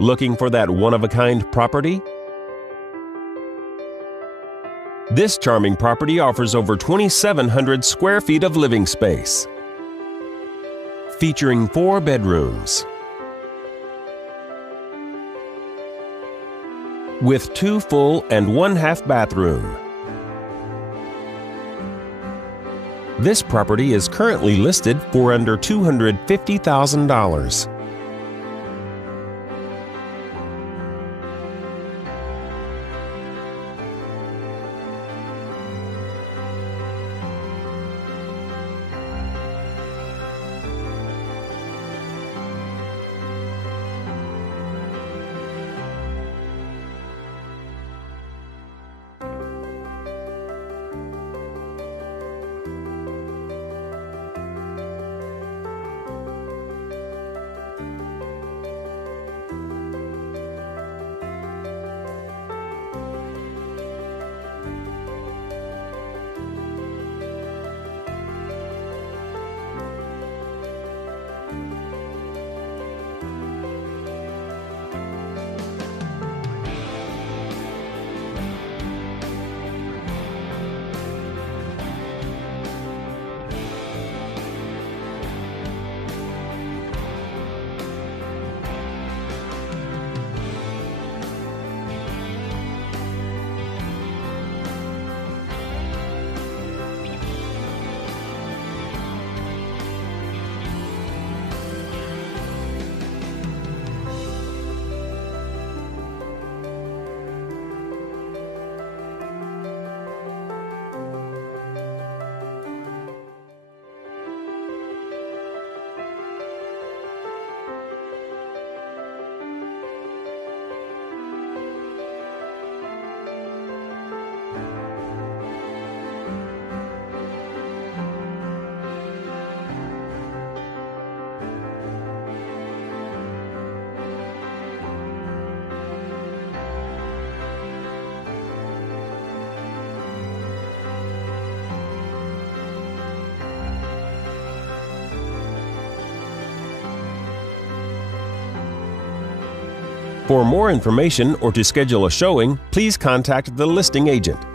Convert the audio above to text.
Looking for that one-of-a-kind property? This charming property offers over 2,700 square feet of living space, featuring 4 bedrooms with 2 full and 1 half bathroom. This property is currently listed for under $250,000. For more information or to schedule a showing, please contact the listing agent.